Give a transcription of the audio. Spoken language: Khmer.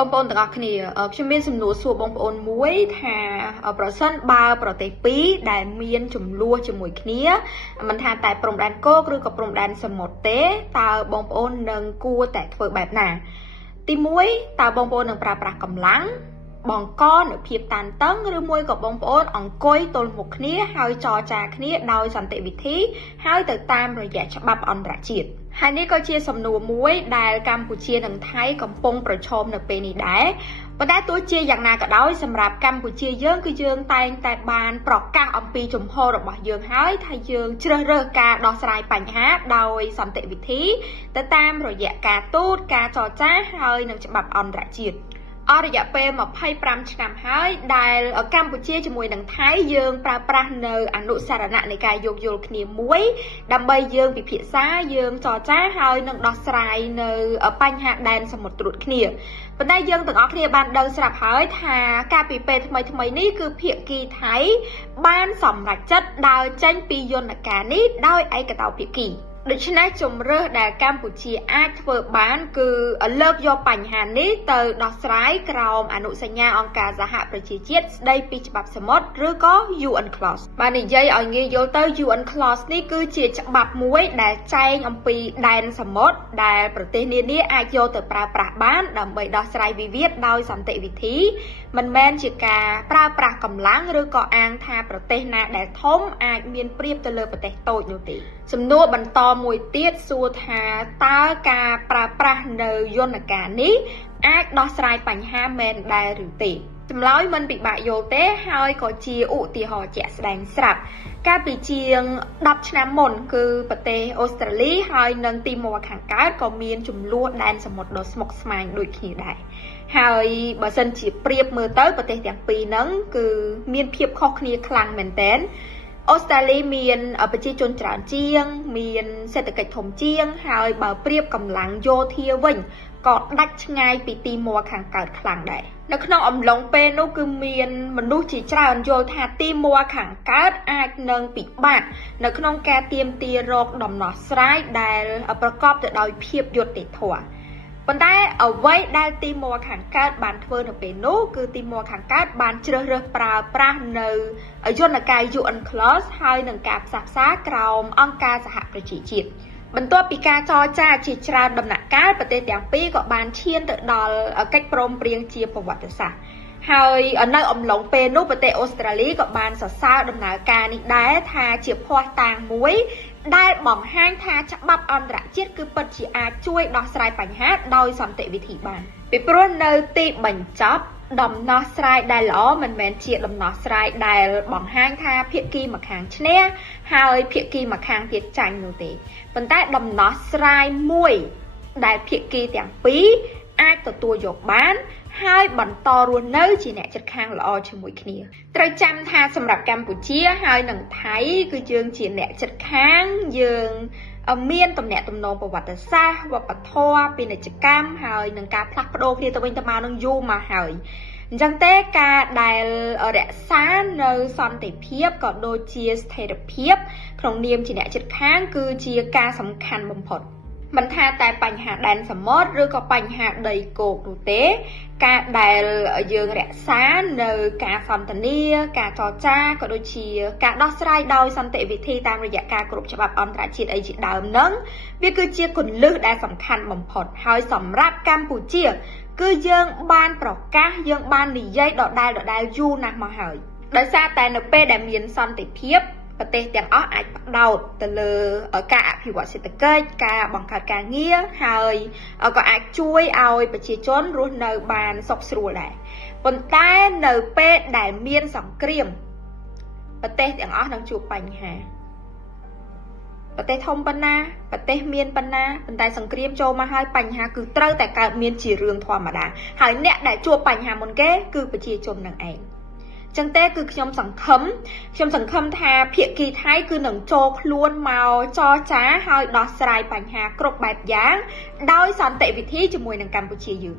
បងប្អូនទាំងអស់គ្នាខ្ញុំមានសំណួរសួរបងប្អូនមួយថាប្រសិនបើប្រទេសពីរដែលមានចំនួនជាមួយគ្នាមិនថាតែព្រំដែនគោកឬក៏ព្រំដែនសមុទ្រទេតើបងប្អូននឹងគួរតែធ្វើបែបណាទី1តើបងប្អូននឹងប្រើប្រាស់កម្លាំងបង្កនូវភាពតានតឹងឬមួយក៏បងប្អូនអង្គុយទល់មុខគ្នាហើយចរចាគ្នាដោយសន្តិវិធីហើយទៅតាមរយៈច្បាប់អន្តរជាតិហើយនេះក៏ជាសំណួរមួយដែលកម្ពុជានិងថៃកំពុងប្រឈមនៅពេលនេះដែរប៉ុន្តែទោះជាយ៉ាងណាក៏ដោយសម្រាប់កម្ពុជាយើងគឺយើងតែងតែបានប្រកាសអំពីជំហររបស់យើងហើយថាយើងជ្រើសរើសការដោះស្រាយបញ្ហាដោយសន្តិវិធីទៅតាមរយៈការទូតការចរចាហើយនិងច្បាប់អន្តរជាតិអស់រយៈពេល25ឆ្នាំហើយដែលកម្ពុជាជាមួយនឹងថៃយើងប្រើប្រាស់នៅអនុសារណៈនៃការយោគយល់គ្នាមួយដើម្បីយើងពិភាក្សាយើងចរចាហើយនឹងដោះស្រាយនៅបញ្ហាដែនសមុទ្រត្រួតគ្នាប៉ុន្តែយើងទាំងអស់គ្នាបានដឹងស្រាប់ហើយថាកាលពីពេលថ្មីនេះគឺភាគីថៃបានសម្រេចចិត្តដើរចេញពីយន្តការនេះដោយឯកតោភាគីដូច្នេះជំរឿសដែលកម្ពុជាអាចធ្វើបានគឺលើកយកបញ្ហានេះទៅដោះស្រាយក្រោមអនុសញ្ញាអង្គការសហប្រជាជាតិស្ដីពីច្បាប់សមុទ្រឬក៏ UN Clause បាននិយាយឲ្យងាយយល់ទៅ UN Clause នេះគឺជាច្បាប់មួយដែលចែងអំពីដែនសមុទ្រដែលប្រទេសនានាអាចយកទៅប្រើប្រាស់បានដើម្បីដោះស្រាយវិវាទដោយសន្តិវិធីមិនមែនជាការប្រើប្រាស់កម្លាំងឬក៏អាងថាប្រទេសណាដែលធំអាចមានប្រៀបទៅលើប្រទេសតូចនោះទេសំណួរបន្តមួយទៀតសួរថាតើការប្រើប្រាស់នៅយន្តការនេះអាចដោះស្រាយបញ្ហាមែនដែរឬទេចម្លើយមិនពិបាកយល់ទេហើយក៏ជាឧទាហរណ៍ជាក់ស្ដែងស្រាប់កាលពីជាង10ឆ្នាំមុនគឺប្រទេសអូស្ត្រាលីហើយនិងទីម៉ូខាងកើតក៏មានចំនួនដែនសមុទ្រដ៏ស្មុគស្មាញដូចគ្នាដែរហើយបើសិនជាប្រៀបមើលទៅប្រទេសទាំងពីរហ្នឹងគឺមានភាពខុសគ្នាខ្លាំងមែនទែនអូស្ត្រាលីមានប្រជាជនច្រើនជាងមានសេដ្ឋកិច្ចធំជាងហើយបើប្រៀបកម្លាំងយោធាវិញក៏ដាច់ឆ្ងាយពីទីម៉ូខាងកើតខ្លាំងដែរនៅក្នុងអំឡុងពេលនោះគឺមានមនុស្សជាច្រើនយល់ថាទីម៉ូខាងកើតអាចនឹងពិបាកនៅក្នុងការទាមទាររកដំណោះស្រាយដែលប្រកបទៅដោយភាពយុត្តិធម៌ប៉ុន្តែអ្វីដែលទីម៉ូខាងកើតបានធ្វើនៅពេលនោះគឺទីម៉ូខាងកើតបានជ្រើសរើសប្រើប្រាស់នៅយន្តការ UN Clause ហើយនឹងការផ្សះផ្សាក្រោមអង្គការសហប្រជាជាតិបន្ទាប់ពីការចរចាជាច្រើនដំណាក់កាលប្រទេសទាំងពីរក៏បានឈានទៅដល់កិច្ចព្រមព្រៀងជាប្រវត្តិសាស្ត្រហើយនៅអំឡុងពេលនោះប្រទេសអូស្ត្រាលីក៏បានសរសើរដំណើរការនេះដែរថាជាភស្តុតាងមួយដែលបង្ហាញថាច្បាប់អន្តរជាតិគឺពិតជាអាចជួយដោះស្រាយបញ្ហាដោយសន្តិវិធីបានពីព្រោះនៅទីបញ្ចប់ដំណោះស្រាយដែលល្អមិនមែនជាដំណោះស្រាយដែលបង្ហាញថាភាគីម្ខាងឈ្នះហើយភាគីម្ខាងទៀតចាញ់នោះទេប៉ុន្តែដំណោះស្រាយមួយដែលភាគីទាំងពីរអាចទទួលយកបានហើយបន្តរស់នៅជាអ្នកជិតខាងល្អជាមួយគ្នាត្រូវចាំថាសម្រាប់កម្ពុជាហើយនិងថៃគឺយើងជាអ្នកជិតខាងយើងមានទំនាក់ទំនងប្រវត្តិសាស្ត្រវប្បធម៌ពាណិជ្ជកម្មហើយនឹងការផ្លាស់ប្ដូរគ្នាទៅវិញទៅមកនឹងយូរមកហើយអញ្ចឹងទេការដែលរក្សានៅសន្តិភាពក៏ដូចជាស្ថិរភាពក្នុងនាមជាអ្នកជិតខាងគឺជាការសំខាន់បំផុតមិនថាតែបញ្ហាដែនសមុទ្រឬក៏បញ្ហាដីគោកនោះទេការដែលយើងរក្សានៅការសន្ទនាការចរចាក៏ដូចជាការដោះស្រាយដោយសន្តិវិធីតាមរយៈការគោរពច្បាប់អន្តរជាតិអីជាដើមហ្នឹងវាគឺជាគន្លឹះដែលសំខាន់បំផុតហើយសម្រាប់កម្ពុជាគឺយើងបានប្រកាសយើងបាននិយាយដដែលយូរណាស់មកហើយដោយសារតែនៅពេលដែលមានសន្តិភាពប្រទេសទាំងអស់អាចផ្ដោតទៅលើការអភិវឌ្ឍសេដ្ឋកិច្ចការបង្កើតការងារហើយក៏អាចជួយឲ្យប្រជាជនរស់នៅបានសុខស្រួលដែរប៉ុន្តែនៅពេលដែលមានសង្គ្រាមប្រទេសទាំងអស់នឹងជួបបញ្ហាប្រទេសធំប៉ុណ្ណាប្រទេសមានប៉ុណ្ណាប៉ុន្តែសង្គ្រាមចូលមកហើយបញ្ហាគឺត្រូវតែកើតមានជារឿងធម្មតាហើយអ្នកដែលជួបបញ្ហាមុនគេគឺប្រជាជននឹងឯងចឹងទេគឺខ្ញុំសង្ឃឹមថាភាគីថៃគឺនឹងចូលខ្លួនមកចរចាហើយដោះស្រាយបញ្ហាគ្រប់បែបយ៉ាងដោយសន្តិវិធីជាមួយនឹងកម្ពុជាយើង